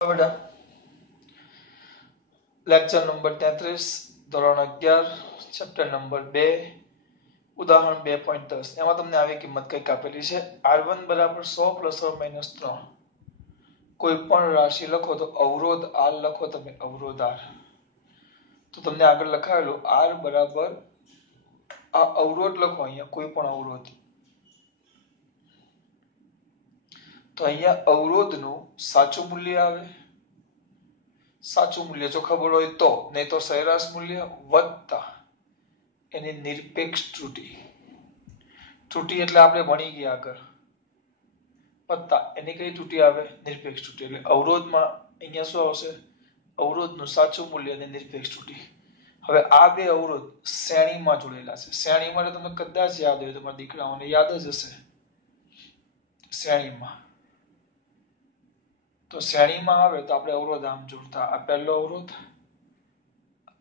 बेटा lecture number 33 ધોરણ 11 chapter number 2 ઉદાહરણ 2.10 એમાં તમને આવી કિંમત કઈક આપેલી છે r1 બરાબર 100 ± 3 કોઈ પણ રાશિ લખો તો અવરોધ r લખો તમે અવરોધ r તો તમને આગળ લખાવેલું r બરાબર આ અવરોધ લખો અહીંયા કોઈ પણ અવરોધ તો અહીંયા અવરોધનું સાચું મૂલ્ય આવે સાચું મૂલ્ય જો ખબર હોય તો નહીં તો સરેરાશ મૂલ્ય વત્તા એની નિરપેક્ષ ત્રુટિ ત્રુટિ એટલે આપણે ભણી ગયા આગળ વત્તા એની કઈ ત્રુટિ આવે નિરપેક્ષ ત્રુટિ એટલે અવરોધમાં અહીંયા શું આવશે અવરોધનું સાચું મૂલ્ય અને નિરપેક્ષ ત્રુટિ હવે આ બે અવરોધ શ્રેણીમાં જોડેલા છે શ્રેણીમાં તમને કદાચ યાદ હોય તમારા દીકરાઓને યાદ જ હશે શ્રેણીમાં તો શ્રેણીમાં આવે તો આપણે અવરોધ આમ જોડતા આ પહેલો અવરોધ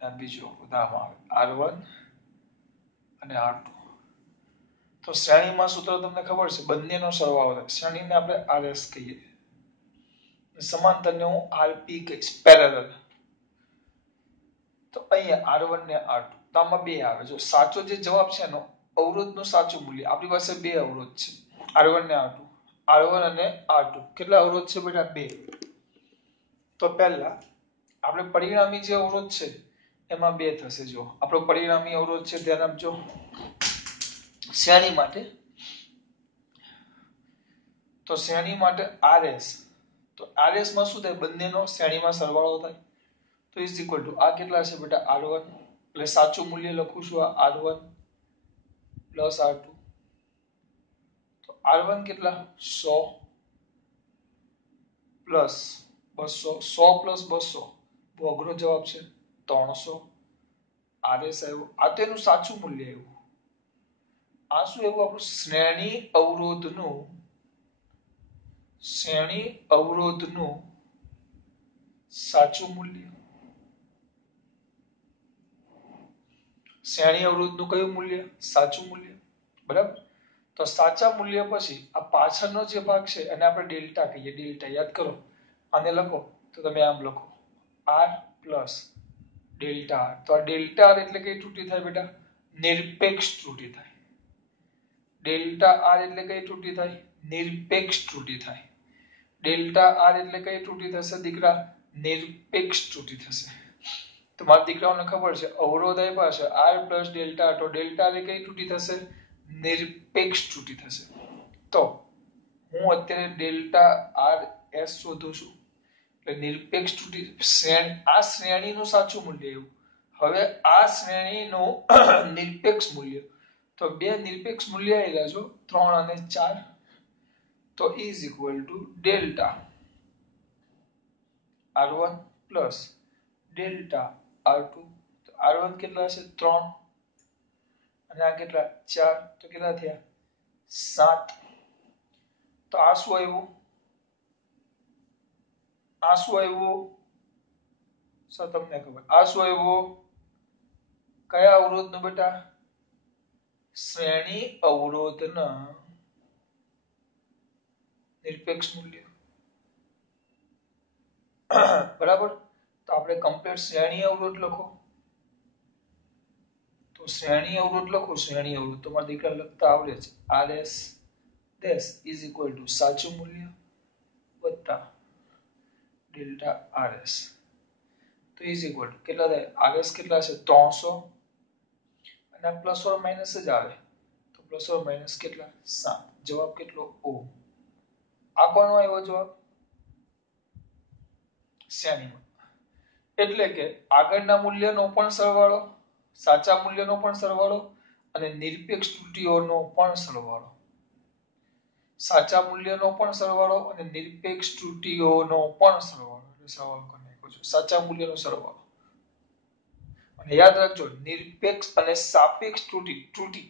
અને બીજો અવરોધ આમ આવે r1 અને r2 તો શ્રેણીમાં સૂત્ર તમને ખબર છે બંનેનો સરવાળો થાય શ્રેણીને આપણે rs કહીએ સમાંતરને હું rp કહીશ પેરેલલ તો અહીંયા r1 ને r2 તો આમાં બે આવે જો સાચો જે જવાબ છે એનો અવરોધનું સાચું મૂલ્ય આપણી પાસે બે અવરોધ છે r1 ને r2 r1 અને r2 કેટલા અવરોધ છે બેટા બે તો પહેલા આપણે પરિણામી જે અવરોધ છે એમાં બે થશે જો આપણો પરિણામી અવરોધ છે ધ્યાન આપજો શ્રેણી માટે તો શ્રેણી માટે rs તો rs માં શું થાય બંનેનો શ્રેણીમાં સરવાળો થાય તો ઇઝ ઇક્વલ ટુ આ કેટલા છે બેટા r1 એટલે સાચું મૂલ્ય લખું છું આ r1 પ્લસ r2 તો r1 કેટલા 100 પ્લસ 200 100 પ્લસ 200 બહુ અઘરો જવાબ છે 300 rs આવ્યો આ તેનું સાચું મૂલ્ય આવ્યું આ શું એવું આપણું શ્રેણી અવરોધનું સાચું મૂલ્ય શ્રેણી અવરોધનું કયું મૂલ્ય સાચું મૂલ્ય બરાબર તો સાચા મૂલ્ય પછી આ પાછળનો જે ભાગ છે એને આપણે ડેલ્ટા કહીએ ડેલ્ટા યાદ કરો આને લખો તો તમે આમ લખો r પ્લસ ડેલ્ટા r તો આ ડેલ્ટા r એટલે કઈ ત્રુટિ થાય બેટા નિરપેક્ષ ત્રુટિ થાય ડેલ્ટા r એટલે કઈ ત્રુટિ થાય નિરપેક્ષ ત્રુટિ થાય ડેલ્ટા r એટલે કઈ ત્રુટિ થશે દીકરા નિરપેક્ષ ત્રુટિ થશે તમારા દીકરાઓને ખબર છે અવરોધ આપ્યા છે r પ્લસ ડેલ્ટા તો ડેલ્ટા એ કઈ ત્રુટિ થશે નિરપેક્ષ ત્રુટિ થશે તો હું અત્યારે ડેલ્ટા r s શોધું છું એટલે નિરપેક્ષ ત્રુટિ આ શ્રેણીનું સાચું મૂલ્ય એવું હવે આ શ્રેણીનું નિરપેક્ષ મૂલ્ય તો બે નિરપેક્ષ મૂલ્ય આવેલા છો 3 અને 4 તો is equal to delta r1 plus delta r2 તો r1 કેટલા છે 3 અને આ કેટલા 4 તો કેટલા થયા 7 તો આ શું આવ્યું તમને ખબર આ શું આવ્યું કયા અવરોધનું બેટા શ્રેણી અવરોધના નિરપેક્ષ મૂલ્ય બરાબર તો આપણે કમ્પ્લીટ શ્રેણી અવરોધ લખો તો શ્રેણી અવરોધ લખો શ્રેણી અવરોધ તમારા દીકરા લખતા આવડે છે rs dash is equal to સાચું મૂલ્ય વત્તા ડેલ્ટા rs તો ઇઝ ઇક્વલ ટુ કેટલા થાય rs કેટલા છે 300 અને આ પ્લસ ઓર માઇનસ જ આવે તો પ્લસ ઓર માઇનસ કેટલા 7 જવાબ કેટલો o આ કોનો આવ્યો જવાબ શ્રેણીમાં એટલે કે આગળના મૂલ્યનો પણ સરવાળો સાચા મૂલ્યનો પણ સરવાળો અને નિરપેક્ષ ત્રુટિઓનો પણ સરવાળો સાચા મૂલ્યનો પણ સરવાળો અને નિરપેક્ષ ત્રુટિઓનો પણ સરવાળો એટલે સરવાળો કરી નાખ્યો છે સાચા મૂલ્યનો સરવાળો અને યાદ રાખજો નિરપેક્ષ અને સાપેક્ષ ત્રુટિ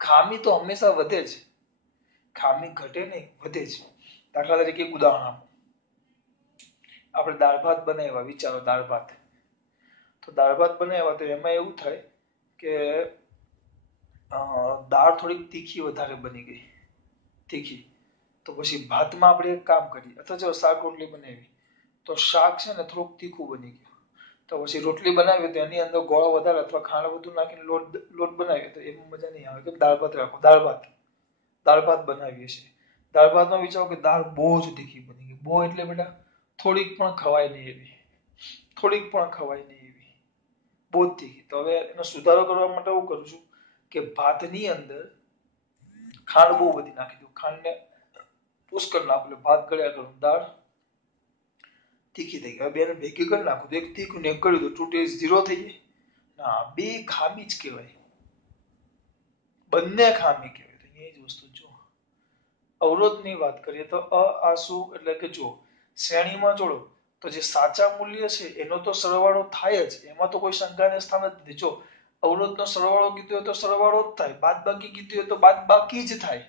ખામી તો હંમેશા વધે છે ખામી ઘટે નહીં વધે છે દાખલા તરીકે એક ઉદાહરણ આપો આપણે દાળ ભાત બનાવ્યા વિચારો દાળ ભાત તો દાળ ભાત બનાવ્યા તો એમાં એવું થાય કે દાળ થોડીક તીખી વધારે બની ગઈ તીખી તો પછી ભાતમાં આપણે એક કામ કરીએ, અથવા જો શાક રોટલી બનાવી તો શાક છે ને થોડુંક તીખું બની ગયું, તો પછી રોટલી બનાવી તો એની અંદર ગોળ વધારે અથવા ખાંડ વધુ નાખીને લોટ બનાવીએ તો એમાં મજા નહીં આવે. કે દાળ ભાત રાખો, દાળ ભાત બનાવીએ છીએ, દાળ ભાતમાં વિચારો કે દાળ બહુ જ તીખી બની ગઈ, બહુ એટલે બેટા થોડીક પણ ખવાય નહીં એવી, થોડીક પણ ખવાય નહીં એવી, બહુ જ તીખી. તો હવે એનો સુધારો કરવા માટે હું કરું છું કે ભાતની અંદર ખાંડ બહુ બધી નાખી દઉં, ખાંડને પુષ્કળ નાખું, ભાત ગળ્યા કરું, દાળ તીખી થઈ ગઈ. હવે બેને ભેગી કરી નાખું તો એક તીખું ને એક ગળ્યું તો ટુ ટેસ્ટ 0 થઈ જાય. ના, બે ખામી જ કહેવાય, બંને ખામી કહેવાય. તો એ જ વસ્તુ જો અવરોધની વાત કરીએ તો આસુ એટલે કે જો શ્રેણીમાં જોડો તો જે સાચા મૂલ્ય છે એનો તો સરવાળો થાય જ, એમાં તો કોઈ શંકાને સ્થાન જ નથી. જો અવરોધનો સરવાળો કીધો હોય તો સરવાળો જ થાય, બાદબાકી કીધું હોય તો બાદબાકી જ થાય,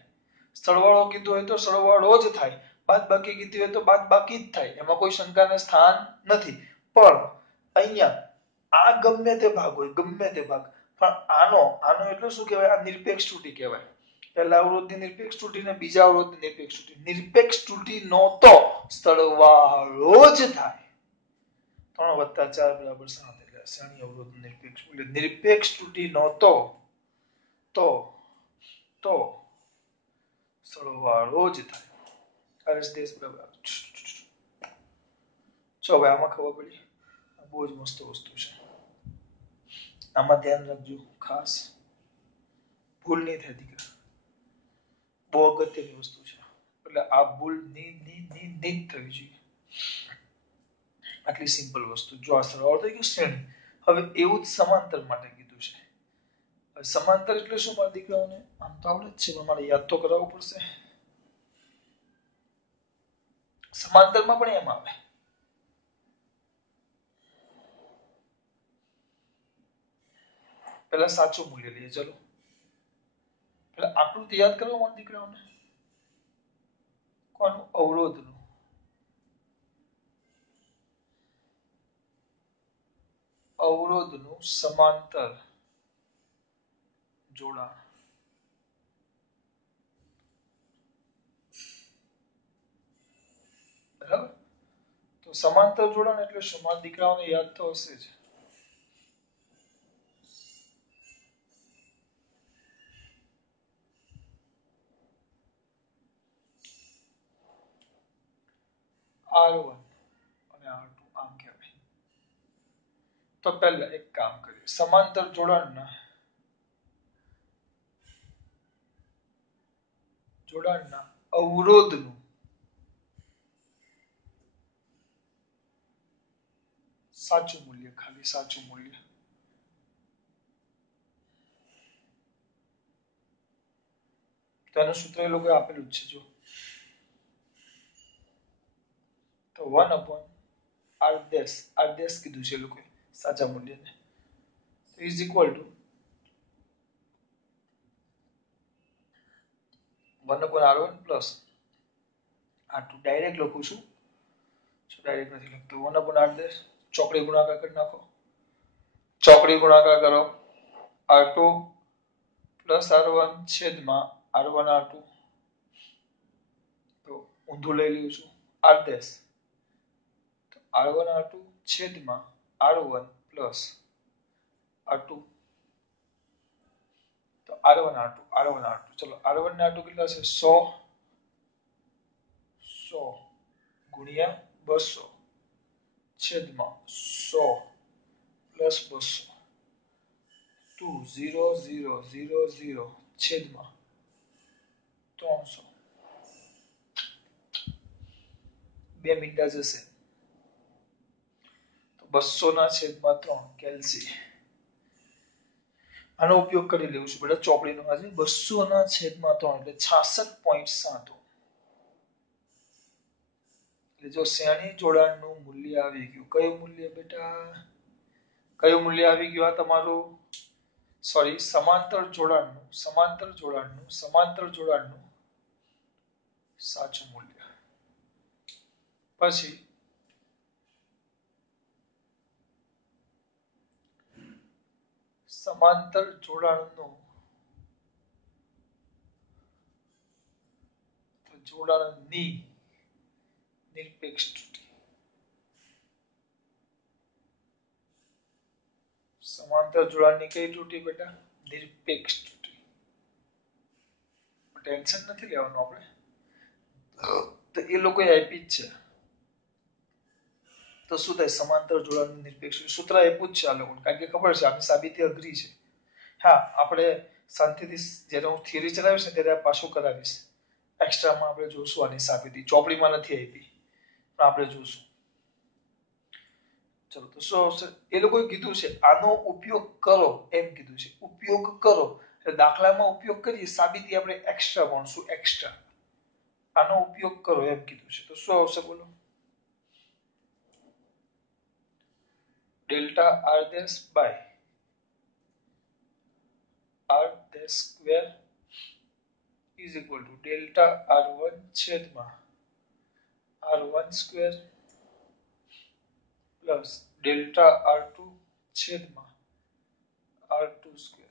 સરવાળો કીધો હોય તો સરવાળો જ થાય, બાદબાકી કીધી હોય તો બાદબાકી જ થાય, એમાં કોઈ શંકાને સ્થાન નથી. પણ અહીંયા આ ગમે તે ભાગ હોય, ગમે તે ભાગ, પણ આનો એટલે શું કહેવાય? આ નિરપેક્ષ ત્રુટી કહેવાય. પહેલા અવરોધની નિરપેક્ષ ત્રુટી ને બીજા અવરોધની નિરપેક્ષ ત્રુટી. નિરપેક્ષ ત્રુટી નો તો સરવાળો જ થાય. 3 + 4 = 7 એટલે શ્રેણી અવરોધ નિરપેક્ષ મૂલ્ય. નિરપેક્ષ ત્રુટી નો તો સરવાળો જ થાય. RSDS બરાબર. ચલો ભાઈ, આમાં ખબર પડી? બહુ જ મસ્ત વસ્તુ છે, આમાં ધ્યાન રાખજો ખાસ, ભૂલ નહીં થાય દીકરા, બહુ અગત્યની વસ્તુ છે. એટલે આ ભૂલ ની થવી જોઈએ. આટલી સિમ્પલ વસ્તુ. જો આ સરવાળો થઈ ગયો શ્રેણી. હવે એવું જ સમાંતર માટે કીધું છે. સમાંતર એટલે શું મારા દીકરાઓને? આમ તો આવડે જ છે, પણ મારે યાદ તો કરાવવું પડશે. સમાંતરમાં પણ એમ આવે, પેલા સાચું મૂલ્ય લઈએ. ચલો પેલા આકૃતિ યાદ કરો મારા દીકરાઓને. કોનું? અવરોધનું. અવરોધનું સમાંતર જોડાણ. બરાબર? તો સમાંતર જોડાણ એટલે શું? મારા દીકરાઓને યાદ તો હશે જ. R1 અને R2 આમ કહેવાય. તો પહેલા એક કામ કરીએ, સમાંતર જોડાણના અવરોધનું સાચું મૂલ્ય, ખાલી સાચું મૂલ્ય. તો એનું સૂત્ર એ લોકો આપેલું જ છે. જો તો 1/r' કીધું છે એ લોકોએ સાચા મૂલ્યને, is equal to 1/r1 plus R2. Direct લખું છું, ડાયરેક્ટ નથી લખતો. 1/r', ચોકડી ગુણાકાર કરી નાખો, ચોકડી ગુણાકાર કરો, R2 પ્લસ R1 છેદમાં R1 R2. તો ઊંધું લઈ લઉં છું, R', તો R1 R2 છેદમાં R1 પ્લસ R2. તો R1 R2 ચલો R1 ને R2 કેટલા છે? 100 ગુણ્યા 200 છેદમાં 100 પ્લસ 200. 2000 છેદમાં 300. 2 મીંડા જશે તો 200 ના છેદમાં 3 કેલ્સી. આનો ઉપયોગ કરી લેવું છું બેટા ચોપડીનો. આજે 200 ના છેદમાં 3 એટલે 66.7. એટલે જો શ્રેણી જોડાણનું મૂલ્ય આવી ગયું. કયું મૂલ્ય બેટા? કયું મૂલ્ય આવી ગયું? આ તમારું સોરી સમાંતર જોડાણનું સાચું મૂલ્ય. પછી સમાંતર જોડાણનું જોડાણની નિરપેક્ષ ત્રુટિ સમાંતર જોડાણની કઈ ત્રુટિ બેટા નિરપેક્ષ ત્રુટિ ટેન્શન નથી લેવાનું આપણે તો એ લોકો આપી જ છે તો શું થાય સમાંતર જોડાણની નિરપેક્ષ સૂત્ર આપ્યું જ છે આ લોકો કારણ કે ખબર છે આની સાબિતી અઘરી છે હા આપણે શાંતિથી જ્યારે હું થિયરી ચલાવીશ ને ત્યારે પાછું કરાવીશ એક્સ્ટ્રામાં આપણે જોશું આની સાબિતી ચોપડીમાં નથી આપી પણ આપણે જોશું ચલો તો શું આવશે એ લોકોએ કીધું છે આનો ઉપયોગ કરો એમ કીધું છે ઉપયોગ કરો એટલે દાખલામાં ઉપયોગ કરીએ સાબિતી આપણે એક્સ્ટ્રા ભણશું એક્સ્ટ્રા આનો ઉપયોગ કરો એમ કીધું છે તો શું આવશે બોલો delta R dash by R dash square is equal to delta r1 છેદમાં r1 square plus delta r2 છેદમાં r2 સ્ક્વેર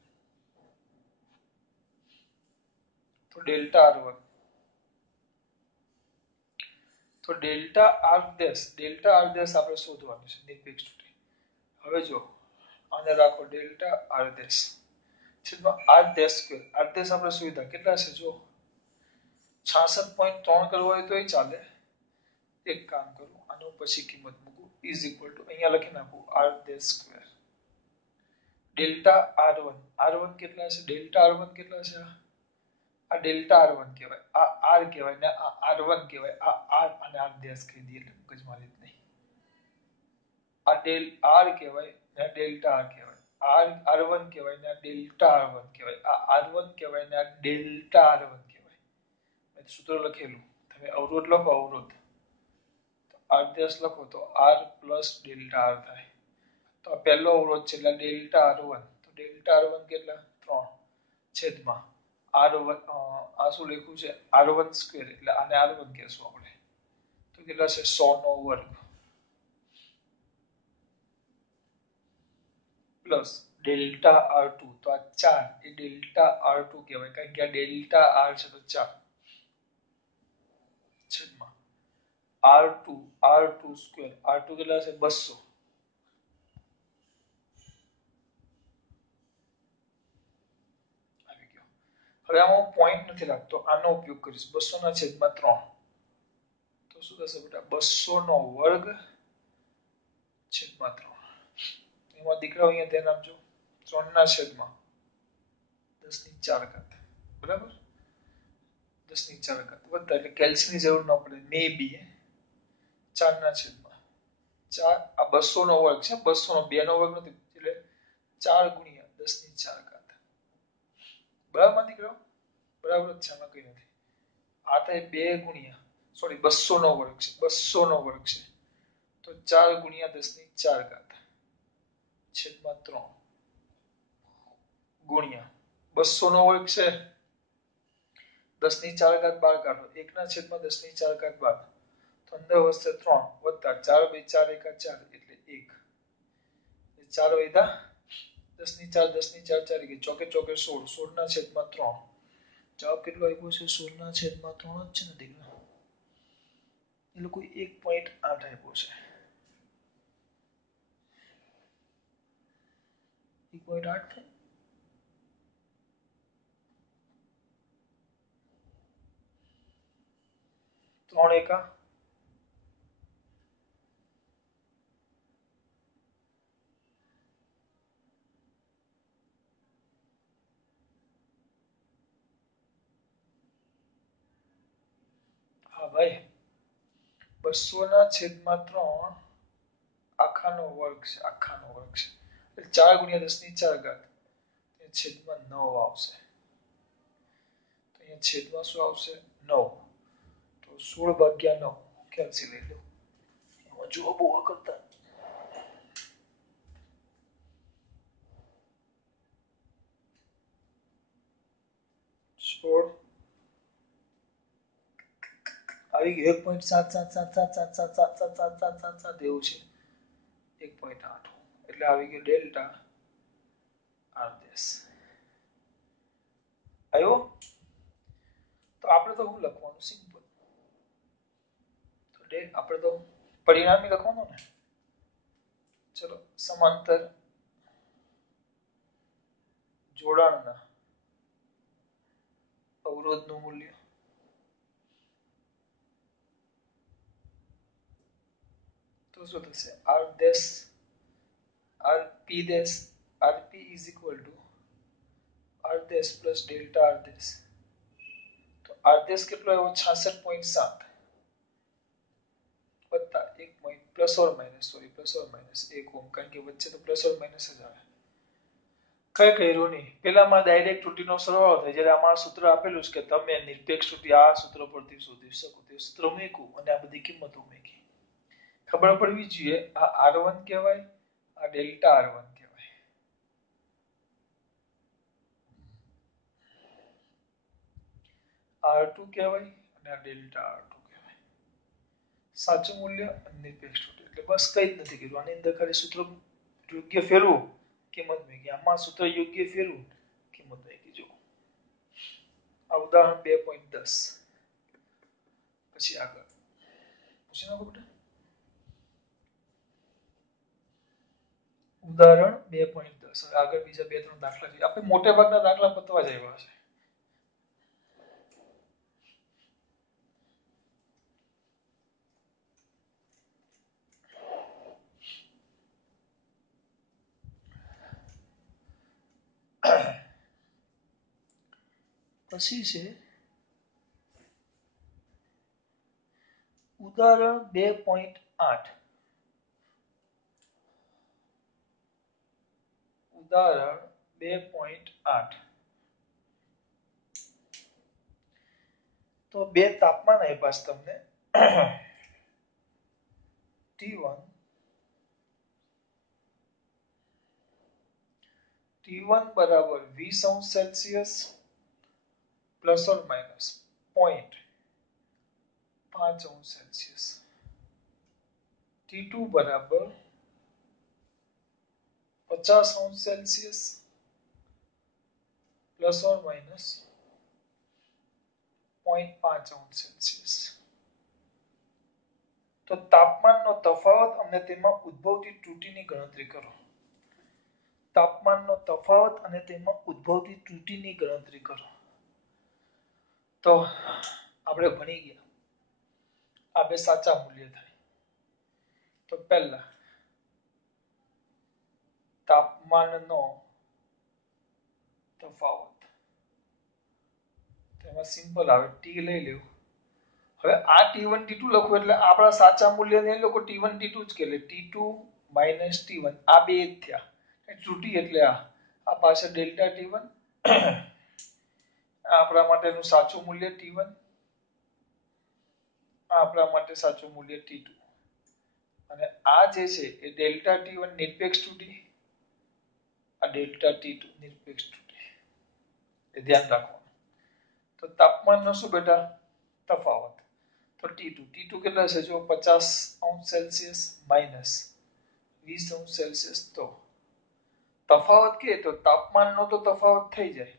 તો ડેલ્ટા r1 તો ડેલ્ટા r ડેશ આપણે શોધવાનું છે નિરપેક્ષ ત્રુટિ હવે જો આને રાખો ડેલ્ટા r ડેશ છેદમાં r dash square r dash આપણે સુવિધા કેટલા છે જો 66.3 કરવો હોય તોય ચાલે એક કામ કરું આનો પછી કિંમત મૂકું ઇઝ ઇક્વલ ટુ અહીંયા લખી નાખું r dash square delta r1 કેટલા છે ડેલ્ટા r1 કેટલા છે આ ડેલ્ટા r1 કહેવાય આ r કહેવાય ને આ r1 કહેવાય આ r અને r ડેશ કહી દઈએ એટલે મગજમારી જ નહીં આ ડેલ r કહેવાય ને ડેલ્ટા r કહેવાય r1 કહેવાય ને ડેલ્ટા r1 કહેવાય આ r1 કહેવાય ને ડેલ્ટા r1 કહેવાય મેં સૂત્ર લખેલું તમે અવરોધ લખો અવરોધ તો r ડેશ લખો તો r પ્લસ ડેલ્ટા r થાય તો આ પહેલો અવરોધ છે એટલે ડેલ્ટા r1 તો ડેલ્ટા r1 કેટલા 3 છેદમાં r1 આ શું લખ્યું છે r1 સ્ક્વેર એટલે આને r1 કહેશું આપણે તો કેટલા છે 100 નો વર્ગ પ્લસ ડેલ્ટા r2 તો આ 4 એ ડેલ્ટા r2 કહેવાય કારણ કે આ ડેલ્ટા r છે તો 4 છેદમાં r2 સ્ક્વેર r2 કેટલા છે 200 આવી ગયો હવે આમાં હું પોઈન્ટ નથી રાખતો આનો ઉપયોગ કરીશ 200 ના છેદમાં 3 તો શું થશે બેટા 200 નો વર્ગ છેદમાં 3 એમાં દીકરાઓ અહીંયા ધ્યાન આપજો 3 ના છેદમાં 10 ની 4 ઘાત બરાબર 10 ની 4 ઘાત વધતા એટલે કેલ્સીની જરૂર ન પડે મે બી 4 ના છેદમાં 4 આ 200 નો વર્ગ છે 200 નો 2 નો વર્ગ નથી એટલે 4 ગુણ્યા 10 ની 4 ઘાત બરાબર દીકરાઓ બરાબર જ છે આમાં કઈ નથી આ થાય 2 ગુણ્યા સોરી 200 નો વર્ગ છે 200 નો વર્ગ છે તો 4 ગુણ્યા 10 ની 4 ઘાત છેદમાં 3 ગુણ્યા 200 નો વર્ગ છે 10 ની 4 ઘાત 12 કાઢો 1 ના છેદમાં 10 ની 4 ઘાત 12 તો અંદર વધશે 3 વત્તા 4 2 4 1 4 એટલે 1 4 વધ્યા 10 ની 4 10 ની 4 4 કે ચોકે ચોકે 16 16 ના છેદમાં 3 જવાબ કેટલો આવ્યો છે 16 ના છેદમાં 3 જ છે ને દીકરા એ લોકો 1.8 આપ્યો છે 1.8 થાય 3 એકા હા ભાઈ 200 ના છેદમાં 3 આખાનો વર્ગ છે આખાનો વર્ગ છે એટલે 4 ગુણ્યા 10 ની 4 ઘાત છેદમાં 9 આવશે તો અહીંયા છેદમાં શું આવશે 9 તો 16 ભાગ્યા 9 કેન્સલ લઈ લો એમાં જુઓ બહુ કરતા 16 આવી ગયું 1.7777777777 એવું છે 1.8 એટલે આવી ગયો ડેલ્ટા આર ડેશ આવ્યો તો આપણે તો શું લખવાનું સિમ્પલ આપણે તો પરિણામી લખવાનું ને. ચલો સમાંતર જોડાણના અવરોધનું મૂલ્ય તો શું થશે r dash rp dash rp is equal to r dash plus delta r dash. તો r dash કેટલો આવ્યો 66.7 વત્તા 1 પોઈન્ટ પ્લસ ઓર માઇનસ 1 ઓમ, કારણ કે વચ્ચે તો પ્લસ ઓર માઇનસ જ આવે. કઈ કર્યું નહીં, પેલામાં ડાયરેક્ટ ત્રુટીનો સરવાળો થાય. જ્યારે આમાં સૂત્ર આપેલું છે કે તમે નિરપેક્ષ ત્રુટી આ સૂત્ર પરથી શોધી શકો, તે સૂત્ર મૂક્યું અને આ બધી કિંમતો મૂકી. ખબર પડવી જોઈએ આ r1 કહેવાય, આ ડેલ્ટા r1 કહેવાય. r2 કહેવાય અને આ ડેલ્ટા r2 કહેવાય. સાચું મૂલ્ય અને નિરપેક્ષ ત્રુટી એટલે બસ કઈ જ નથી કર્યું. આની અંદર ખાલી સૂત્ર યોગ્ય ફેરવું, કિંમત મૂકી. આમાં સૂત્ર યોગ્ય ફેરવું, કિંમત મૂકી. જો આ ઉદાહરણ 2.10 પછી આગળ પૂછી નાખો બેટા. ઉદાહરણ 2.10 આગળ બીજા 2-3 દાખલા છે. આપણે મોટે ભાગના દાખલા પતવા જ આવ્યા છે. પછી છે ઉદાહરણ 2.8. ઉદાહરણ 2.8 તો બે તાપમાન આપ્યા છે તમને T1 બરાબર 20 અંશ સેલ્સિયસ પ્લસ ઓર માઇનસ 0.5 અંશ સેલ્સિયસ. T2 બરાબર 50 અંશ સેલ્સિયસ પ્લસ ઓર માઇનસ 0.5 અંશ સેલ્સિયસ. તો તાપમાનનો તફાવત અને તેમાં ઉદ્ભવતી ત્રુટીની ગણતરી કરો. તાપમાનનો તફાવત અને તેમાં ઉદ્ભવતી ત્રુટીની ગણતરી કરો. તો આપણે ભણી ગયા આ બે સાચા મૂલ્ય થાય. તો પહેલા તાપમાનનો તફાવત, તેમાં સિમ્પલ આવે ટી લઈ લેવું. હવે આ T1 T2 લખો એટલે આપણા સાચા મૂલ્યને એ લોકો T1 T2 જ કે, એટલે T2 - T1 આ બે જ થયા. ત્રુટી એટલે આ પાછળ ડેલ્ટા T1 આપણા માટેનું સાચું મૂલ્ય T1, આપણા માટે સાચું મૂલ્ય T2 અને આ જે છે એ ડેલ્ટા T1 નિરપેક્ષ ત્રુટી, આ ડેલ્ટા T2 નિરપેક્ષ ત્રુટી. એ ધ્યાન રાખવાનું. તો તાપમાનનો શું બેટા તફાવત, તો T2 કેટલા છે જો 50 અંશ સેલ્સિયસ માઈનસ 20 અંશ સેલ્સિયસ. તો તફાવત કે તો તાપમાનનો તો તફાવત થઈ જાય,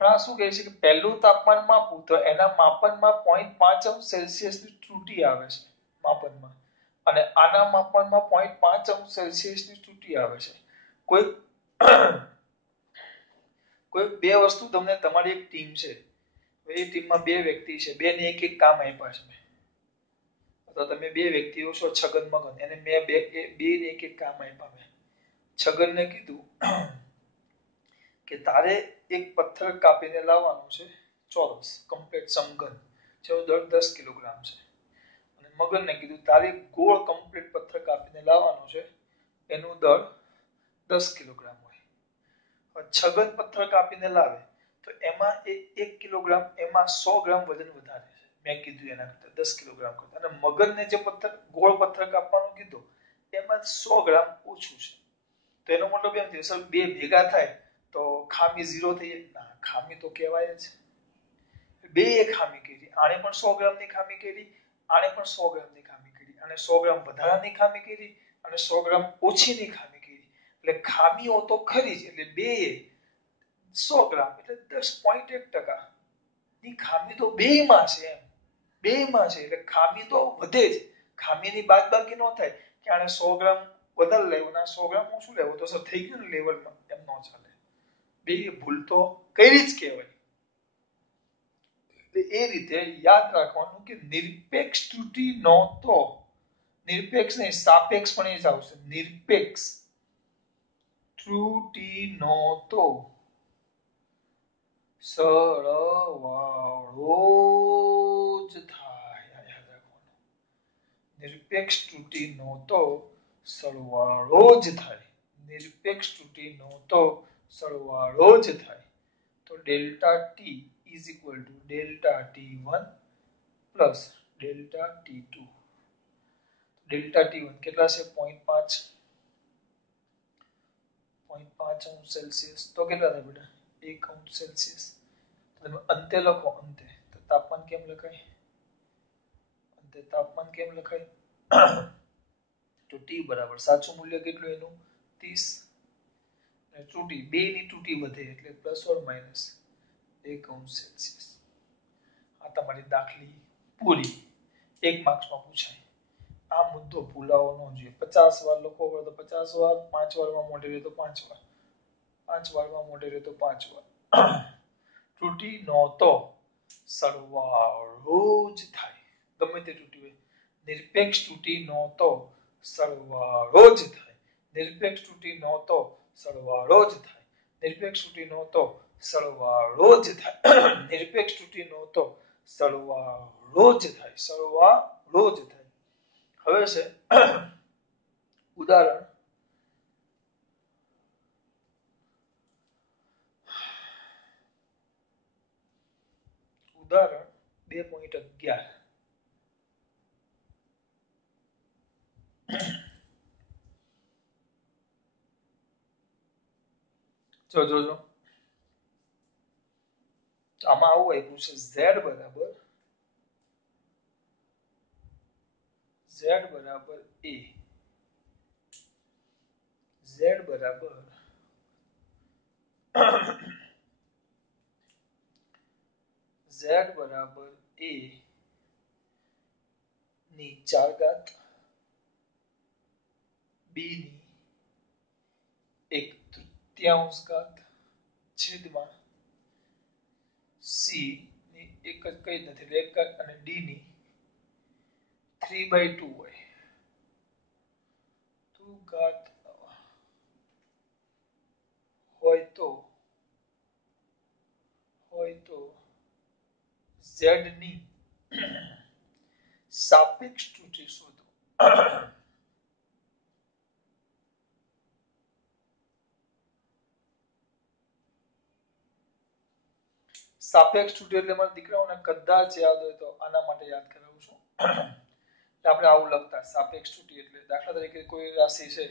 પણ આ શું કહે છે કે પહેલું તાપમાન માપવું તો એના માપનમાં 0.5 અંશ સેલ્સિયસની ત્રુટી આવે છે માપનમાં, અને આના માપનમાં 0.5 અંશ સેલ્સિયસની ત્રુટી આવે છે. કોઈ બે વસ્તુ તમને, તમારી એક ટીમ છે, એ ટીમમાં બે વ્યક્તિ છે, બેને એક એક કામ આપ્યા છે. તો તમે બે વ્યક્તિઓ છો છગન મગન, એને મેં બે ને એક એક કામ આપ્યા. છગનને કીધું કે તારે એક પથ્થર કાપીને લાવવાનું છે ચોરસ કમ્પ્લીટ સમઘન, જેનો દળ 10 કિલોગ્રામ છે. અને મગનને કીધું તારે ગોળ કમ્પ્લીટ પથ્થર કાપીને લાવવાનું છે, એનું દળ 10 કિલોગ્રામ હોય. છગન પથ્થર કાપીને લાવે તો એમાં 1 કિલોગ્રામ, એમાં 100 ગ્રામ વજન વધારે છે મેં કીધું એના કરતા 10 કિલોગ્રામ કરતા. અને મગનને જે ગોળ પથ્થર કાપવાનું કીધું એમાં 100 ગ્રામ ઓછું છે. તો એનો મતલબ એમ થયો સર બે ભેગા થાય તો ખામી 0 થઈ જાય? ના, ખામી તો કહેવાય જ. બે ખામી કરી, આણે પણ 100 ગ્રામની ખામી કરી, આણે પણ 100 ગ્રામની ખામી કરી, અને 100 ગ્રામ વધારાની ખામી કરી અને 100 ગ્રામ ઓછીની ખામી કરી. એટલે ખામીઓ તો ખરી જ, એટલે બે 100 ગ્રામ એટલે 10.1% ની ખામી તો બેયમાં છે એમ. બેમાં છે એટલે ખામી તો વધે જ, ખામીની બાદબાકી ન થાય કે આને 100 ગ્રામ વધારે લેવું ના 100 ગ્રામ ઓછું લેવું તો સર થઈ ગયું ને લેવલમાં, એમ ન ચાલે. બે ભૂલ તો કરી જ કહેવાય. એ રીતે યાદ રાખવાનું કે નિરપેક્ષ ત્રુટિ નો તો નિરપેક્ષ નહીં સાપેક્ષ પણ એ જ આવશે. નિરપેક્ષ ત્રુટિ નો તો સરવાળો જ થાય. યાદ રાખવાનું નિરપેક્ષ ત્રુટિ નો તો સરવાળો જ થાય. નિરપેક્ષ ત્રુટિ નો તો સરવાળો જ થાય. તો delta T is equal to delta T1 plus delta T2. Delta T1 કેટલા છે 0.5 અંશ સેલ્સિયસ તો કેટલા થાય બેટા 1 અંશ સેલ્સિયસ. તમે અંતે લખો અંતે તો તાપમાન કેમ લખાય? અંતે તાપમાન કેમ લખાય? તો T બરાબર સાચું મૂલ્ય કેટલું એનું 30 અને ત્રુટિ 2 ની ત્રુટિ વધે એટલે પ્લસ ઓર માઈનસ 1 અંશ સેલ્સિયસ. આ તમારી દાખલી પૂરી. 1 માર્ક્સમાં પૂછાય. આ મુદ્દો ભૂલાવો ન જોઈએ. 50 વાર લખો તો 50 વાર, 5 વારમાં મોઢે રહે તો 5 વાર, 5 વારમાં મોઢે રહે તો 5 વાર. ત્રુટિ નો તો સરવાળો જ થાય. ગમે તે ત્રુટિ હોય. નિરપેક્ષ ત્રુટિ નો તો સરવાળો જ થાય. નિરપેક્ષ ત્રુટિ નો તો સરવાળો જ થાય. નિરપેક્ષ ત્રુટિ નો તો સરવાળો જ થાય. નિરપેક્ષ ત્રુટિ નો તો સરવાળો જ થાય. સરવાળો જ થાય. હવે છે ઉદાહરણ ઉદાહરણ 2.11. જો આમાં આવું આપ્યું છે z બરાબર a, z બરાબર z બરાબર a ની 4 ઘાત, b ની 1/3 ઘાત છેદમાં c ની એક જ કઈ નથી એટલે 1 ઘાત અને d ની 3/2 હોય. 2 ઘાત હોય તો z ની સાપેક્ષ ત્રુટિ શોધો. સાપેક્ષ ત્રુટિ એટલે મારા દીકરાઓને કદાચ યાદ હોય તો આના માટે યાદ કરાવું છું. આપણે આવું લખતા સાપેક્ષ ત્રુટિ એટલે દાખલા તરીકે કોઈ રાશિ છે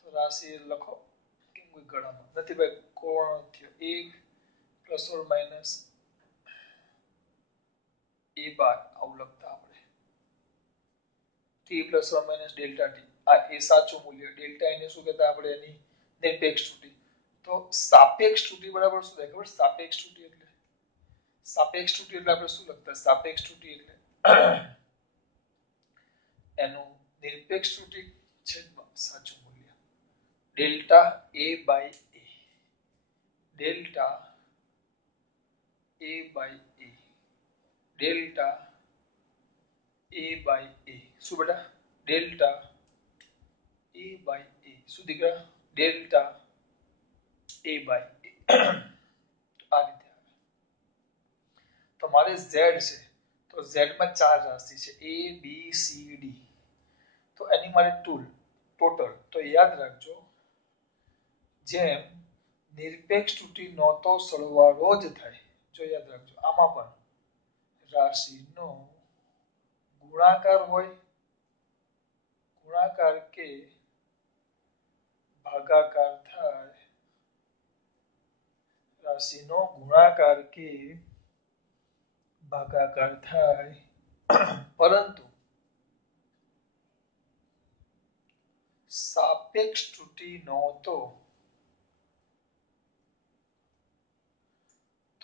તો રાશિ લખો કેમ કોઈ ગણામાં નથી ભાઈ કોણ થયો 1 પ્લસ ઓર માઈનસ a બાર આવું લખતા આપણે t plus or minus delta t. આ એ સાચું મૂલ્ય ડેલ્ટા એને શું કહેતા આપણે એની નિરપેક્ષ ત્રુટિ. તો સાપેક્ષ ત્રુટિ બરાબર શું થાય ખબર? સાપેક્ષ ત્રુટિ એટલે આપણે શું લખતા? સાપેક્ષ ત્રુટિ એટલે એનું નિરપેક્ષ ત્રુટિ છેદમાં સાચું મૂલ્ય delta a by a. Delta a by a. Delta a by a શું બેટા? ડેલ્ટા a બાય a શું દીકરા? Delta a by a. આ રીતે તમારે z છે તો z માં 4 રાશિ છે a b c d. તો એની મારે ટોટલ તો યાદ રાખજો જેમ નિરપેક્ષ ત્રુટિ નો તો સરવાળો જ થાય. જો યાદ રાખજો આમાં પણ રાશિનો ગુણાકાર હોય, ગુણાકાર કે ભાગાકાર થાય. રાશિનો ગુણાકાર કે ભાગાકાર થાય પરંતુ સાપેક્ષ ત્રુટિ નો તો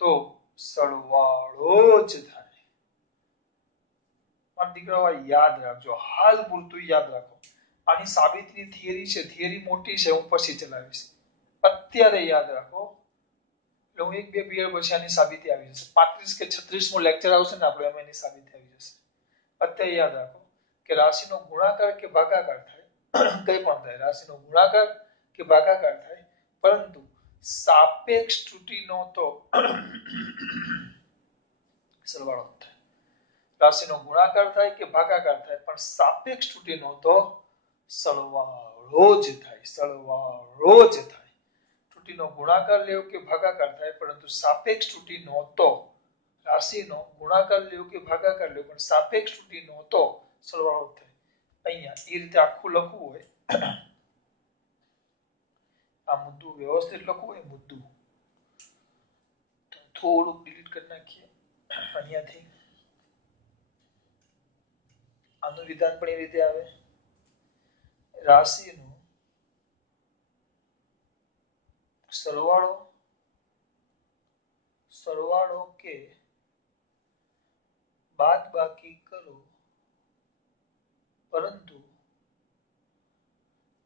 તો સરવાળો જ થાય. મારા દીકરાઓ યાદ રાખજો, હાલ પૂરતું યાદ રાખો. આની સાબિતીની થિયરી છે, થિયરી મોટી છે, હું પછી ચલાવીશ. અત્યારે યાદ રાખો. એટલે હું 1-2 પીરિયડ પછી આની સાબિતી આવી જશે. 35 કે 36મો લેક્ચર આવશે ને આપણે એમાં એની સાબિતી આવી જશે. અત્યારે યાદ રાખો કે રાશિનો ગુણાકાર કે ભાગાકાર થાય, કંઈ પણ થાય, રાશિનો ગુણાકાર કે ભાગાકાર થાય, પરંતુ સાપેક્ષ ત્રુટિનો તો સરવાળો થાય. રાશિનો ગુણાકાર થાય કે ભાગાકાર થાય, પણ સાપેક્ષ ત્રુટિનો તો સરવાળો જ થાય. સરવાળો જ થાય. ત્રુટિનો ગુણાકાર લેવો કે ભાગાકાર થાય, પરંતુ સાપેક્ષ ત્રુટિનો તો રાશિનો ગુણાકાર લેવો કે ભાગાકાર લેવો, પણ સાપેક્ષ ત્રુટિનો તો સરવાળો થાય. અહીંયા એ રીતે આખું લખવું હોય, આ મુદ્દું વ્યવસ્થિત લખવું હોય, મુદ્દું થોડુંક ડિલીટ કરી નાખીએ અહીંયાથી. આનું વિધાન પણ એ રીતે આવે, રાશિનો સરવાળો કે બાદબાકી કરો, પરંતુ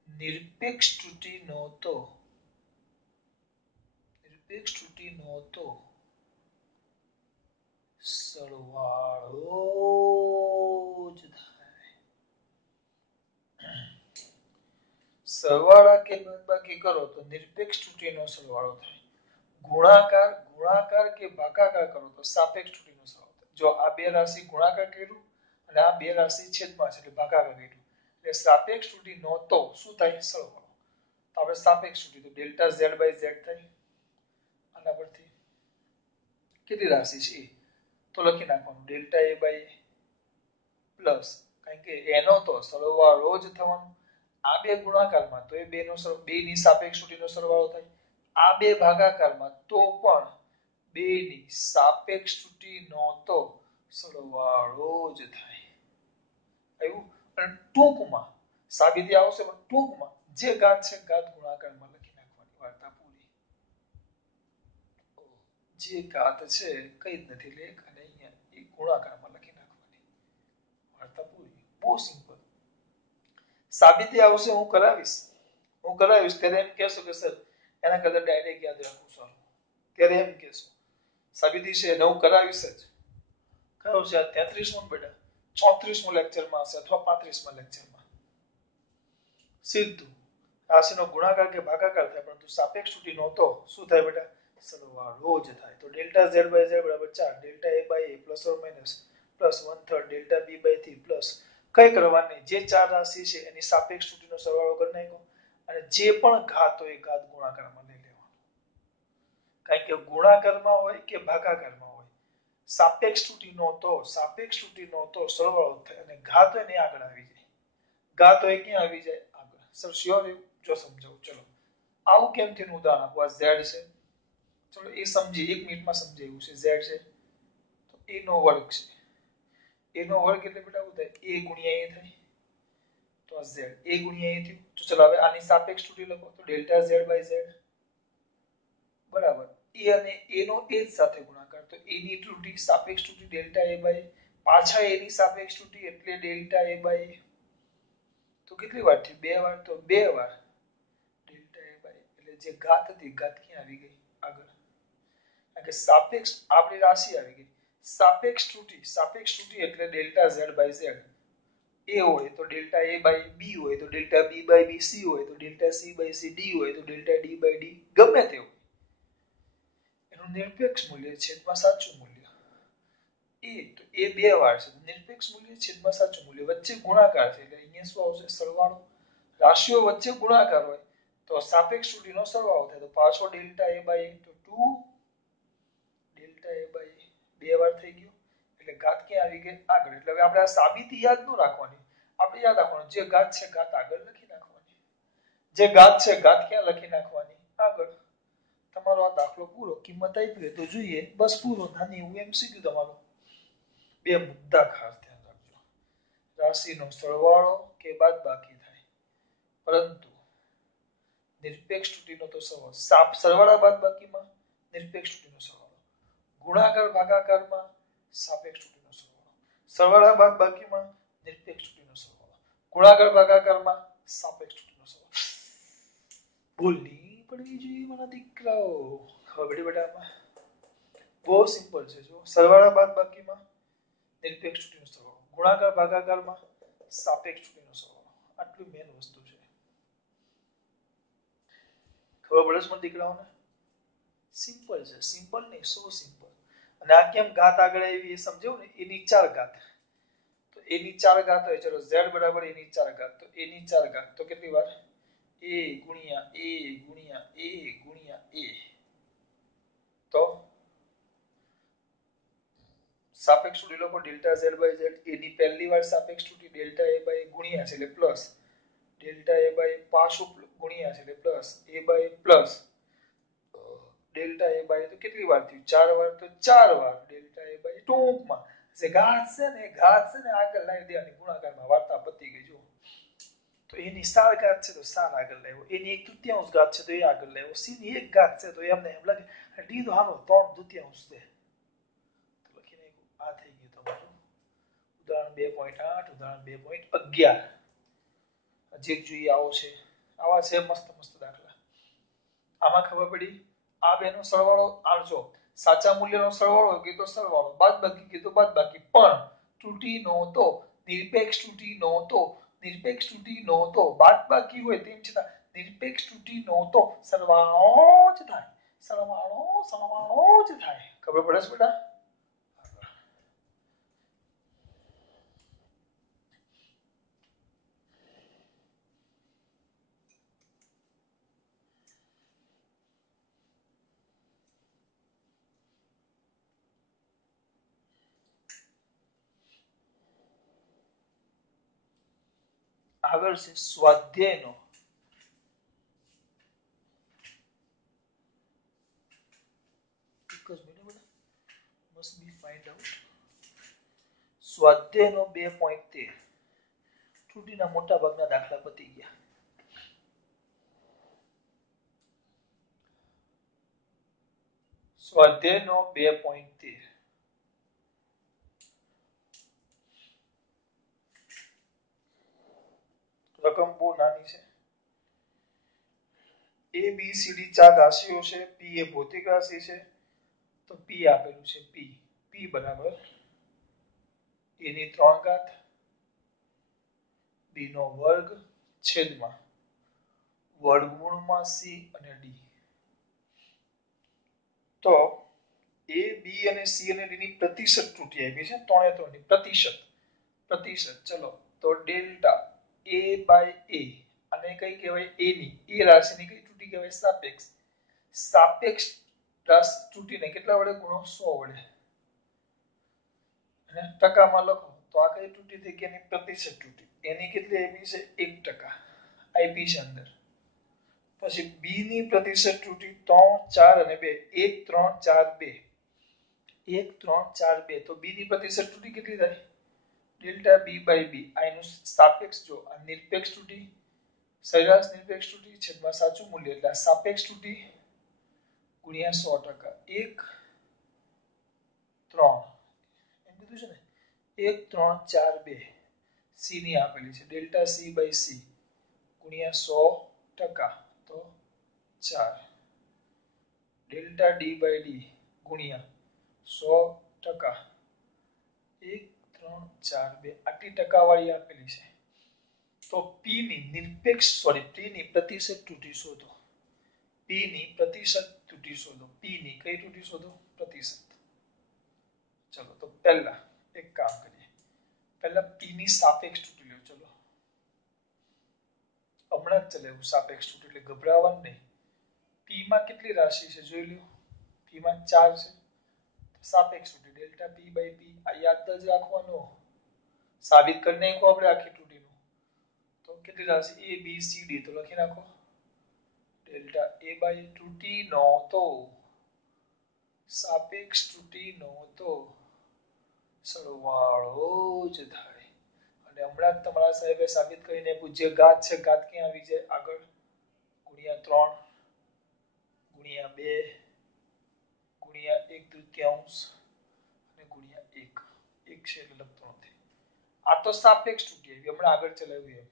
નિરપેક્ષ ત્રુટિનો તો સરવાળો જ થાય. સરવાળા કે બાદબાકી કરો તો નિરપેક્ષ ત્રુટિનો સરવાળો થાય. ગુણાકાર કે ભાગાકાર કરો તો સાપેક્ષ ત્રુટિનો સરવાળો થાય. જો આ બે રાશિ ગુણાકાર કર્યું અને આ બે રાશિ છેદમાં છે એટલે ભાગાકાર કર્યું, એટલે સાપેક્ષ ત્રુટિનો તો શું થાય? સરવાળો. તો આપણે સાપેક્ષ ત્રુટિ તો ડેલ્ટા z બાય z થાય. આના પરથી કેટલી રાશિ છે તો લખી નાખવાનું ડેલ્ટા a બાય પ્લસ, કારણ કે એનો તો સરવાળો જ થવાનો. આ બે ગુણાકારમાં તો એ બેની સાપેક્ષ ત્રુટિનો સરવાળો થાય. આ બે ભાગાકારમાં તો પણ બેની સાપેક્ષ ત્રુટિનો તો સરવાળો જ થાય. આવ્યું? અને ટૂંકમાં સાબિતી આવશે, પણ ટૂંકમાં જે ઘાત છે ઘાત ગુણાકારમાં લખી નાખવાની, વાર્તા પૂરી. જે ઘાત છે કઈ જ નથી લેખ, અને અહીંયા એ ગુણાકારમાં લખી નાખવાની, વાર્તા પૂરી. બહુ સિમ્પલ. સાબિતી આવશે, હું કરાવીશ ત્યારે એમ કહેશો કે સર એના કરતા ડાયરેક્ટ યાદ રાખવું સારું. ત્યારે એમ કહેશો સાબિતી છે ને હું કરાવીશ જ. કયો છે? 33મો બેટા, 34મો લેક્ચરમાં હશે અથવા 35મા લેક્ચરમાં. સીધું રાશિનો ગુણાકાર કે ભાગાકાર થાય, પરંતુ સાપેક્ષ ત્રુટિનો તો શું થાય બેટા? સરવાળો જ થાય. તો ડેલ્ટા z બાય z બરાબર 4, delta a by a plus or minus plus 1/3 delta b by 3 plus કઈ કરવાની, જે ચાર રાશિ છે એની સાપેક્ષ ત્રુટિનો સરવાળો કરી નાખો, અને જે પણ ઘાત હોય એ ઘાત ગુણાકારમાં લઈ લેવાનો. કારણ કે ગુણાકારમાં હોય કે ભાગાકારમાં હોય, સાપેક્ષ ત્રુટિનો તો સરવાળો થાય, અને ઘાત હોય ને આગળ આવી જાય. ઘાત હોય ક્યાં આવી જાય? આગળ. સર શ્યોર એવું? જો સમજાવું. ચલો આવું કેમ થયું ઉદાહરણ આપો. આ z છે, ચલો એ સમજી 1 મિનિટમાં સમજાયું છે. z છે તો a નો વર્ગ છે. a નો વર્ગ એટલે બેટા શું થાય? a ગુણ્યા a થાય. તો આ z a ગુણ્યા a થયું. તો ચલો હવે આની સાપેક્ષ ત્રુટિ લખો તો ડેલ્ટા z બાય z બરાબર a અને a નો a સાથે ગુણાકાર, તો a ની ત્રુટિ સાપેક્ષ ત્રુટિ ડેલ્ટા a બાય પાછા a ની સાપેક્ષ ત્રુટિ એટલે ડેલ્ટા a બાય, તો કેટલી વાર થયું? 2 વાર. તો 2 વાર ડેલ્ટા a બાય, એટલે જે ઘાત હતી ઘાત ક્યાં આવી ગઈ? આગળ. કારણ કે સાપેક્ષ આપણી રાશિ આવી ગઈ. સાપેક્ષ ત્રુટિ એટલે delta z by z. a હોય તો ડેલ્ટા a બાય b હોય, તો delta b by b c હોય, તો delta c by c d હોય, તો ડેલ્ટા d બાય d ગમે તે હોય. એનું નિરપેક્ષ મૂલ્ય છેદમાં સાચું મૂલ્ય. તો એ 2 વાર છે. નિરપેક્ષ મૂલ્ય છેદમાં સાચું મૂલ્ય, વચ્ચે ગુણાકાર છે એટલે અહીંયા શું આવશે? સરવાળો. રાશિઓ વચ્ચે ગુણાકાર હોય તો સાપેક્ષ ત્રુટિનો સરવાળો થાય, તો પાછો ડેલ્ટા a બાય તો 2 ડેલ્ટા a બાય 2 વાર થઈ ગયો, એટલે ઘાત ક્યાં આવી ગઈ? આગળ. એટલે હવે આપણે આ સાબિતી યાદ ન રાખવાની, આપણે યાદ રાખવાનું જે ઘાત છે ઘાત આગળ લખી નાખવાની. જે ઘાત છે ઘાત ક્યાં લખી નાખવાની? આગળ. તમારો આ દાખલો પૂરો. કિંમત આપી તો જોઈએ, બસ પૂરો. નાની એવું MCQ તમારો. બે મુદ્દા ખાસ ધ્યાન રાખજો. રાશિનો સરવાળો કે બાદબાકી થાય, પરંતુ નિરપેક્ષ ત્રુટિનો તો સરવાળા બાદબાકીમાં નિરપેક્ષ ત્રુટિનો સરવાળો. ગુણાકાર ભાગાકારમાં સાપેક્ષ ત્રુટીનો સરવાળો, સરવાળા બાદબાકીમાં નિરપેક્ષ ત્રુટીનો સરવાળો, ગુણાકાર ભાગાકારમાં સાપેક્ષ ત્રુટીનો સરવાળો. ભૂલની પડવી જોઈએ મારા દીકરાઓ. ખબર પડી બેટા? બહુ સિમ્પલ છે. જો સરવાળા બાદબાકીમાં નિરપેક્ષ ત્રુટીનો સરવાળો, ગુણાકાર ભાગાકારમાં સાપેક્ષ ત્રુટીનો સરવાળો. આટલું મેન વસ્તુ છે. ખબર પડે છે મારા દીકરાઓને? સિમ્પલ છે. સિમ્પલ નહીં, સો સિમ્પલ. અને આ કેમ ઘાત આગળ આવી એ સમજાવું ને. એની 4 ઘાત, તો એની 4 ઘાત હોય. ચલો z બરાબર એની 4 ઘાત, તો એની 4 ઘાત તો કેટલી વાર? a ગુણ્યા a ગુણ્યા a ગુણ્યા a. તો સાપેક્ષ ત્રુટી લખો ડેલ્ટા z બાય z. એની પહેલી વાર સાપેક્ષ ત્રુટી ડેલ્ટા a બાય ગુણ્યા છે એટલે પ્લસ, ડેલ્ટા a બાય પાછું ગુણ્યા છે એટલે plus, a by plus delta a by તો કેટલી વાર થયું? 4 વાર. તો 4 વાર ડેલ્ટા a બાય ટૂંકમાં જે ઘાત છે ને આગળ લાવી દેવાની ગુણાકારમાં, વાર્તા પતી ગઈ. જો તો એની 4 ઘાત છે તો 4 આગળ લાવ્યો, એની 1/3 ઘાત છે તો એ આગળ લાવ્યો, c ની 1 ઘાત છે તો એમને એમ લાગે d તો હાલો 3/2 છે. તો લખી નાખ્યું. આ થઈ ગયું તમારું ઉદાહરણ 2.8, ઉદાહરણ 2.11. જે જોઈએ આવો છે, આવા છે મસ્ત દાખલા. આમાં ખબર પડી આ બેનો સરવાળો આવજો. સાચા મૂલ્યનો સરવાળો કીધો સરવાળો, બાદબાકી કીધો બાદબાકી, પણ ત્રુટી નો તો નિરપેક્ષ ત્રુટી નો તો નિરપેક્ષ ત્રુટી નો તો બાદબાકી હોય તેમ છતાં નિરપેક્ષ ત્રુટી નો તો સરવાળો જ થાય. સરવાળો જ થાય. ખબર પડે છે બેટા? આગળ છે સ્વાધ્યાયનો. must be find out. સ્વાધ્યાયનો 2.13. ત્રુટીના મોટા ભાગના દાખલા પતી ગયા. સ્વાધ્યાયનો 2.13. રકમ બહુ નાની છે. a b c d 4 રાશિઓ છે. p એ ભૌતિક રાશિ છે. તો p આપેલું છે. p બરાબર a ની 3 ઘાત b નો વર્ગ છેદમાં વર્ગમૂળમાં c અને d. તો a b અને c અને d ની પ્રતિશત ત્રુટી આપી છે. 3 ની પ્રતિશત. ચલો તો ડેલ્ટા a બાય a અને કઈ કહેવાય? a ની એ રાશિની કઈ ત્રુટી કહેવાય? સાપેક્ષ. સાપેક્ષ ત્રુટીને કેટલા વડે ગુણો? 100 વડે. અને ટકામાં લખો તો આ કઈ ત્રુટી થઈ ગઈ? એની પ્રતિશત ત્રુટી. એની કેટલી આપી છે? 1% આપી છે અંદર. પછી b ની પ્રતિશત ત્રુટી 3, 4 અને 2. 1, 3, 4, 2. 1, 3, 4, 2. તો b ની પ્રતિશત ત્રુટી કેટલી થાય? Delta b by b. આ એનું સાપેક્ષ. જો આ નિરપેક્ષ ત્રુટી, સરેરાશ નિરપેક્ષ ત્રુટી છેદમાં સાચું મૂલ્ય એટલે સાપેક્ષ ત્રુટી ગુણ્યા 100%. 1, 3 એમ કીધું છે ને. 1, 3, 4, 2. c ની આપેલી છે ડેલ્ટા c બાય c ગુણ્યા 100%. તો 4 ડેલ્ટા d બાય d ગુણ્યા 100%. 1, 3, 4, 2. આટલી ટકાવાળી આપેલી છે. તો p ની નિરપેક્ષ p ની પ્રતિશત ત્રુટી શોધો. p ની પ્રતિશત ત્રુટી શોધો. p ની કઈ ત્રુટી શોધો? પ્રતિશત. ચલો તો પહેલા એક કામ કરીએ. પહેલા p ની સાપેક્ષ ત્રુટી લો. ચલો હમણાં જ ચલાવ્યું સાપેક્ષ ત્રુટી એટલે ગભરાવાનું નહીં. p માં કેટલી રાશિ છે જોઈ લો. p માં 4 છે. સાપેક્ષ ત્રુટી ડેલ્ટા p બાય p. આ યાદ જ રાખવાનું. સાબિત કરી નાખો આપણે આખી ત્રુટીનું. તો કેટલી રાશિ? a b c d. તો લખી નાખો ડેલ્ટા a બાય ત્રુટી નો તો સાપેક્ષ ત્રુટી નો તો સરવાળો જ થાય. અને હમણાં જ તમારા સાહેબે સાબિત કરીને પૂછ્યું ઘાત છે. ઘાત ક્યાં આવી જાય? આગળ ગુણ્યા 3 ગુણ્યા 2 ગુણ્યા 1/3 અને ગુણ્યા 1 1 છે એટલે લખતો નથી. આ તો સાપેક્ષ તૂટી આવી, હમણાં આગળ ચલાવ્યું એમ.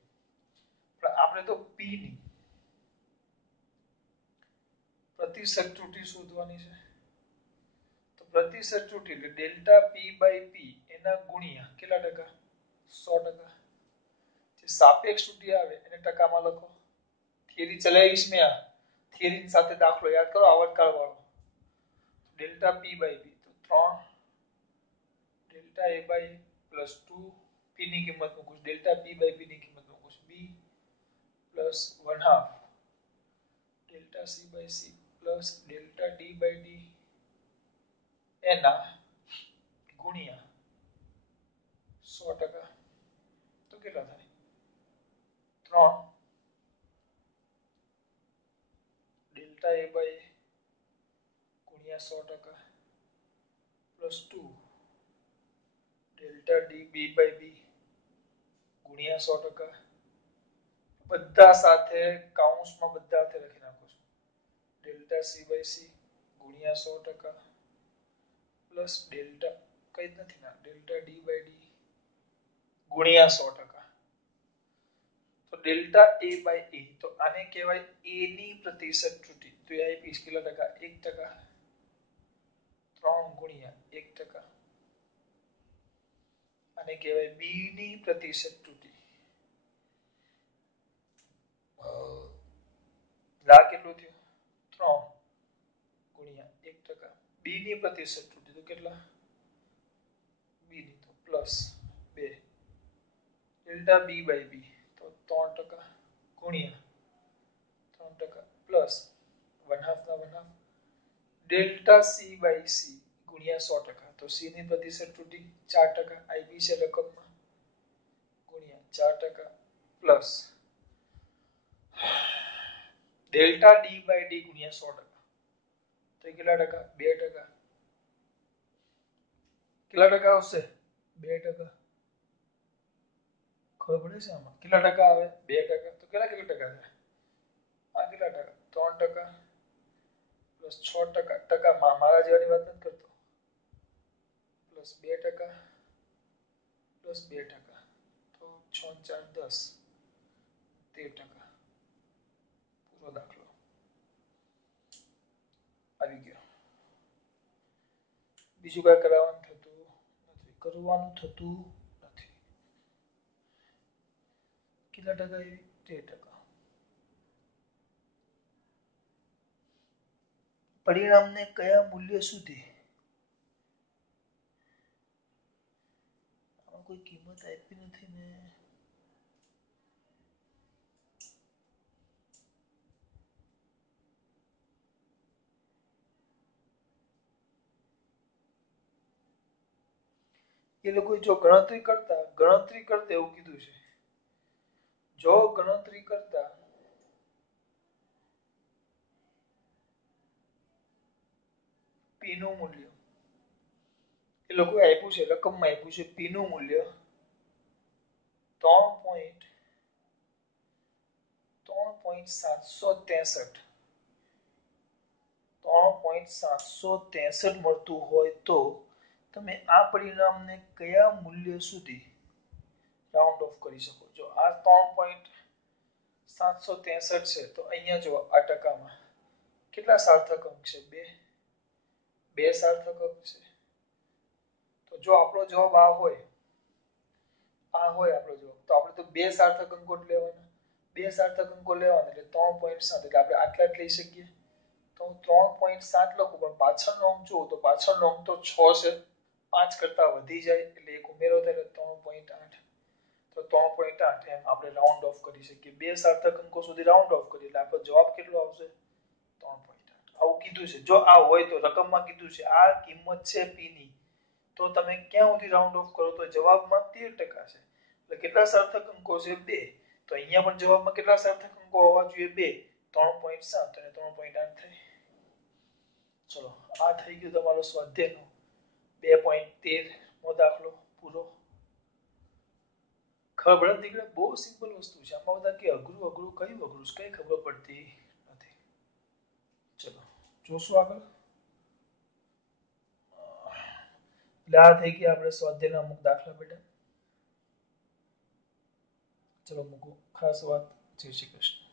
પણ આપણે તો p ની પ્રતિશત તૂટી શોધવાની છે. તો પ્રતિશત તૂટી એટલે ડેલ્ટા p/p એના ગુણ્યા કેટલા ટકા? 100%. જે સાપેક્ષ તૂટી આવે એને ટકામાં લખો. થિયરી ચલાવીશ મેં આ થિયરી સાથે દાખલો યાદ કરો આવર્તકાળ વાળો. ડેલ્ટા p/p તો 3 ડેલ્ટા a/a પ્લસ 2 p ની કિંમત મૂકું, ડેલ્ટા p/p ની કિંમત મૂકું b plus 1/2 delta c/c plus delta d/d એના ગુણ્યા 100%. તો કેટલા થાય? 3 ડેલ્ટા a/a ગુણ્યા 100% પ્લસ 2 ડેલ્ટા db/b ગુણ્યા 100%. બધા સાથે કૌંસમાં બધા સાથે લખી નાખો છો. ડેલ્ટા c/c ગુણ્યા 100% પ્લસ ડેલ્ટા કઈ નથી ના ડેલ્ટા d/d ગુણ્યા 100%. તો ડેલ્ટા a/a તો આને કહેવાય a ની પ્રતિશત ત્રુટિ. તો એ આપીશ કેટલા ટકા? 1%. 3 ગુણ્યા 1%. આને કહેવાય b ની પ્રતિશત ત્રુટિ. લા કેટલું થયું? 3 ગુણ્યા 1%. b ની પ્રતિશત ત્રુટિ તો કેટલા? b ની તો પ્લસ 2 ડેલ્ટા b/b તો 3% ગુણ્યા 3% પ્લસ 1/2 ના 1/2 ડેલ્ટા c/c ગુણ્યા 100%. તો c ની પ્રતિશત ત્રુટિ 4% આઈપી છે રકમમાં ગુણ્યા 4% પ્લસ ડેલ્ટા d/d ગુણ્યા 100%. તો કેટલા ટકા? 2%. કેટલા ટકા આવશે? 2%. ખબર પડે છે આમાં કેટલા ટકા આવે? 2%. તો કેટલા ટકા થાય? આ કેટલા ટકા? 3% પ્લસ 6% ટકા મારા જેવાની વાત નથી કરતો. પ્લસ 2% પ્લસ 2% તો 6 4 10 13%. પૂરો દાખલો આવી ગયો. બીજું કઈ કરવાનું થતું નથી. કેટલા ટકા આવી? 13%. પરિણામને કયા મૂલ્ય સુધી? આમાં કોઈ કિંમત આપી નથી ને. એ લોકો જો ગણતરી કરતા એવું કીધું છે. જો ગણતરી કરતા p નું મૂલ્ય એ લોકો આપ્યું છે રકમમાં આપ્યું છે p નું મૂલ્ય 3.763 મળતું હોય તો તમે આ પરિણામને કયા મૂલ્ય સુધી રાઉન્ડ ઓફ કરી શકો? જો આ 3.763 છે તો અહીંયા જો આ ટકામાં કેટલા સાર્થક અંક છે? 2 સાર્થક અંક છે. તો જો આપણો જવાબ આ હોય આપણો જવાબ તો આપણે તો 2 સાર્થક અંકો જ લેવાના. 2 સાર્થક અંકો લેવાના એટલે 3.7 એટલે આપણે આટલા જ લઈ શકીએ. તો હું 3.7 લખું પણ પાછળનો અંક જોઉં તો પાછળનો અંક તો 6 છે. 5 કરતા વધી જાય એટલે એક ઉમેરો થાય એટલે 3.8. તો 3.8 એમ આપણે રાઉન્ડ ઓફ કરી શકીએ. 2 સાર્થક અંકો સુધી રાઉન્ડ ઓફ કરીએ એટલે આપણો જવાબ કેટલો આવશે? 3.8. આવું કીધું છે. જો આ હોય તો રકમમાં કીધું છે આ કિંમત છે p ની તો તમે ક્યાં સુધી રાઉન્ડ ઓફ કરો તો જવાબમાં 13% છે. એટલે કેટલા સાર્થક અંકો છે? 2. તો અહીંયા પણ જવાબમાં કેટલા સાર્થક અંકો હોવા જોઈએ? 2. 3.7 અને 3.8 થાય. ચલો આ થઈ ગયું તમારો સ્વાધ્યાયનો 2.13 મો દાખલો પૂરો. ખબર પડે દીકરા બહુ સિમ્પલ વસ્તુ છે. આમાં બધા કે અઘરું કયું અઘરું કઈ ખબર પડતી નથી. ચલો જોશું આગળ. એટલે આ થઈ ગયા આપણે સ્વાધ્યાયના અમુક દાખલા બેટા. ચલો મૂકો. ખાસ વાત. જય શ્રી કૃષ્ણ.